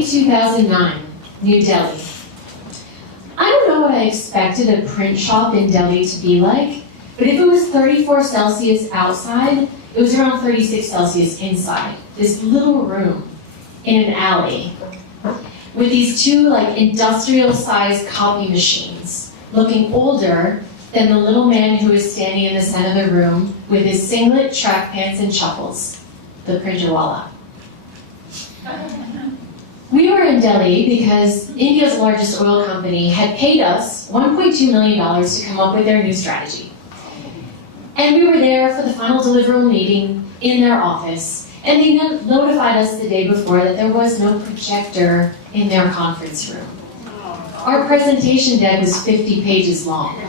May 2009, New Delhi. I don't know what I expected a print shop in Delhi to be like, but if it was 34 Celsius outside, it was around 36 Celsius inside. This little room in an alley with these two like industrial-sized copy machines, looking older than the little man who was standing in the center of the room with his singlet, track pants, and chuckles, the printerwala. We were in Delhi because India's largest oil company had paid us $1.2 million to come up with their new strategy. And we were there for the final deliverable meeting in their office, and they notified us the day before that there was no projector in their conference room. Our presentation deck was 50 pages long.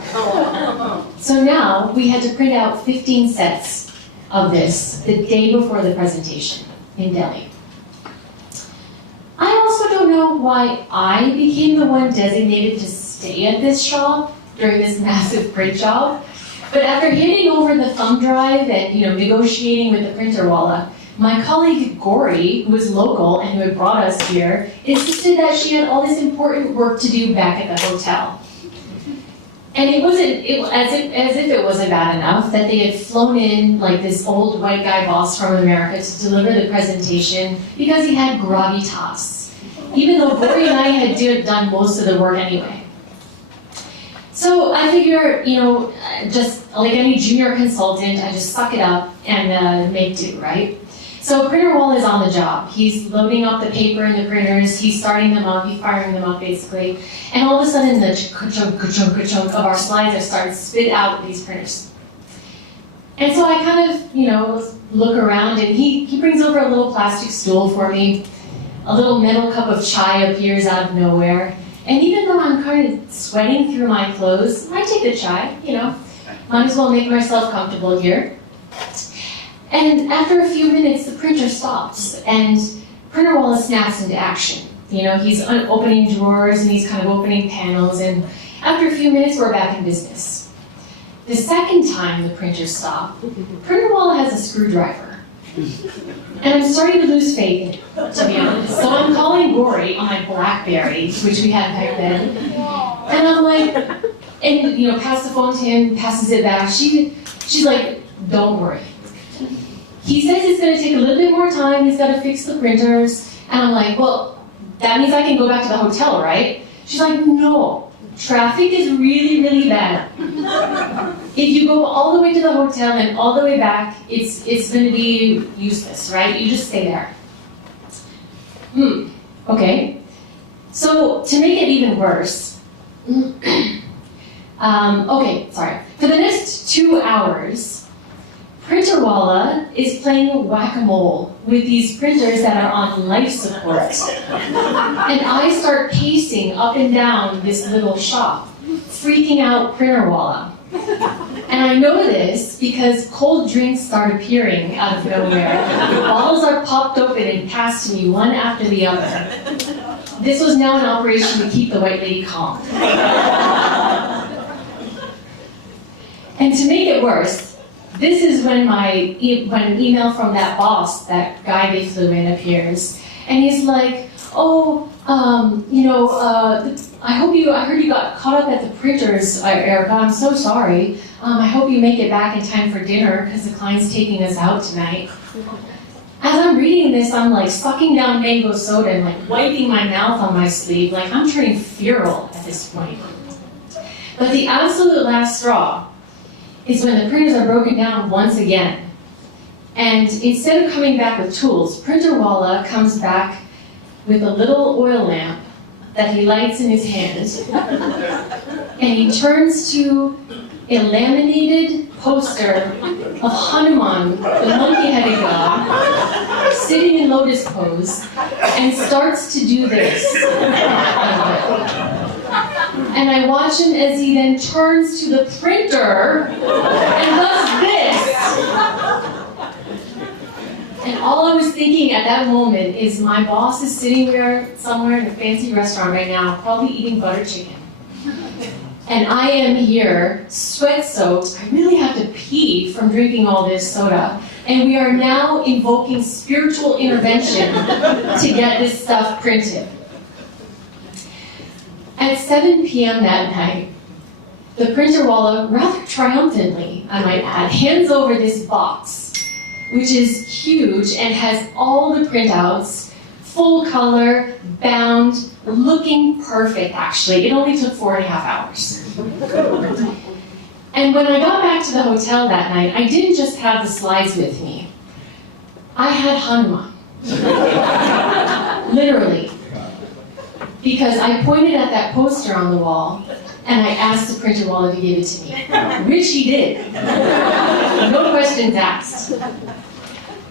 So now we had to print out 15 sets of this the day before the presentation in Delhi. I also don't know why I became the one designated to stay at this shop during this massive print job, but after handing over the thumb drive and negotiating with the printerwala, my colleague Gauri, who was local and who had brought us here, insisted that she had all this important work to do back at the hotel. And it wasn't as if it wasn't bad enough that they had flown in like this old white guy boss from America to deliver the presentation because he had gravitas, even though Gauri and I had done most of the work anyway. So I figure, just like any junior consultant, I just suck it up and make do, right? So Printerwala is on the job. He's loading up the paper in the printers, he's starting them up, he's firing them up basically, and all of a sudden the ka-chunk of our slides are starting to spit out these printers. And so I kind of, look around, and he brings over a little plastic stool for me, a little metal cup of chai appears out of nowhere, and even though I'm kind of sweating through my clothes, I take the chai, might as well make myself comfortable here. And after a few minutes, the printer stops, and Printerwala snaps into action. He's opening drawers, and he's kind of opening panels, and after a few minutes, we're back in business. The second time the printer stopped, Printerwala has a screwdriver. And I'm starting to lose faith in it, to be honest. So I'm calling Gauri on my BlackBerry, which we had back then, and I'm like, pass the phone to him, passes it back. She's like, don't worry. He says it's going to take a little bit more time, he's got to fix the printers, and I'm like, well, that means I can go back to the hotel, right? She's like, no, traffic is really, really bad. If you go all the way to the hotel and all the way back, it's going to be useless, right? You just stay there. Okay. So to make it even worse, for the next 2 hours, Printerwala is playing whack-a-mole with these printers that are on life support. And I start pacing up and down this little shop, freaking out Printerwala. And I know this because cold drinks start appearing out of nowhere. Bottles are popped open and passed to me one after the other. This was now an operation to keep the white lady calm. And to make it worse, this is when when an email from that boss, that guy they flew in, appears, and he's like, I heard you got caught up at the printers, Erika. I'm so sorry. I hope you make it back in time for dinner because the client's taking us out tonight. As I'm reading this, I'm like sucking down mango soda and like wiping my mouth on my sleeve, like I'm turning feral at this point. But the absolute last straw is when the printers are broken down once again. And instead of coming back with tools, Printerwala comes back with a little oil lamp that he lights in his hand. And he turns to a laminated poster of Hanuman, the monkey-headed god, sitting in lotus pose, and starts to do this. And I watch him as he then turns to the printer and does this. And all I was thinking at that moment is my boss is sitting there somewhere in a fancy restaurant right now, probably eating butter chicken. And I am here, sweat-soaked. I really have to pee from drinking all this soda. And we are now invoking spiritual intervention to get this stuff printed. At 7 p.m. that night, the printerwalla, rather triumphantly, I might add, hands over this box, which is huge and has all the printouts, full color, bound, looking perfect actually. It only took 4.5 hours. And when I got back to the hotel that night, I didn't just have the slides with me. I had Hanuman. Literally. Because I pointed at that poster on the wall and I asked the printerwalla to give it to me, which he did. No questions asked.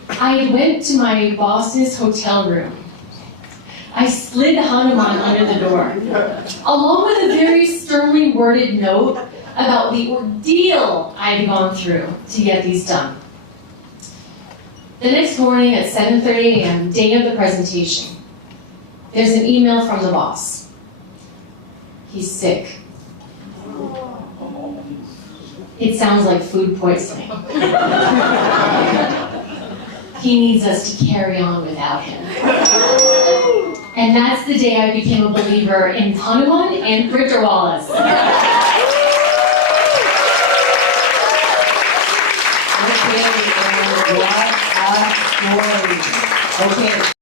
I went to my boss's hotel room. I slid Hanuman under the door, along with a very sternly worded note about the ordeal I had gone through to get these done. The next morning at 7:30 a.m., day of the presentation, there's an email from the boss. He's sick. It sounds like food poisoning. He needs us to carry on without him. And that's the day I became a believer in Hanuman and printerwallas. Okay, and what a story. Okay.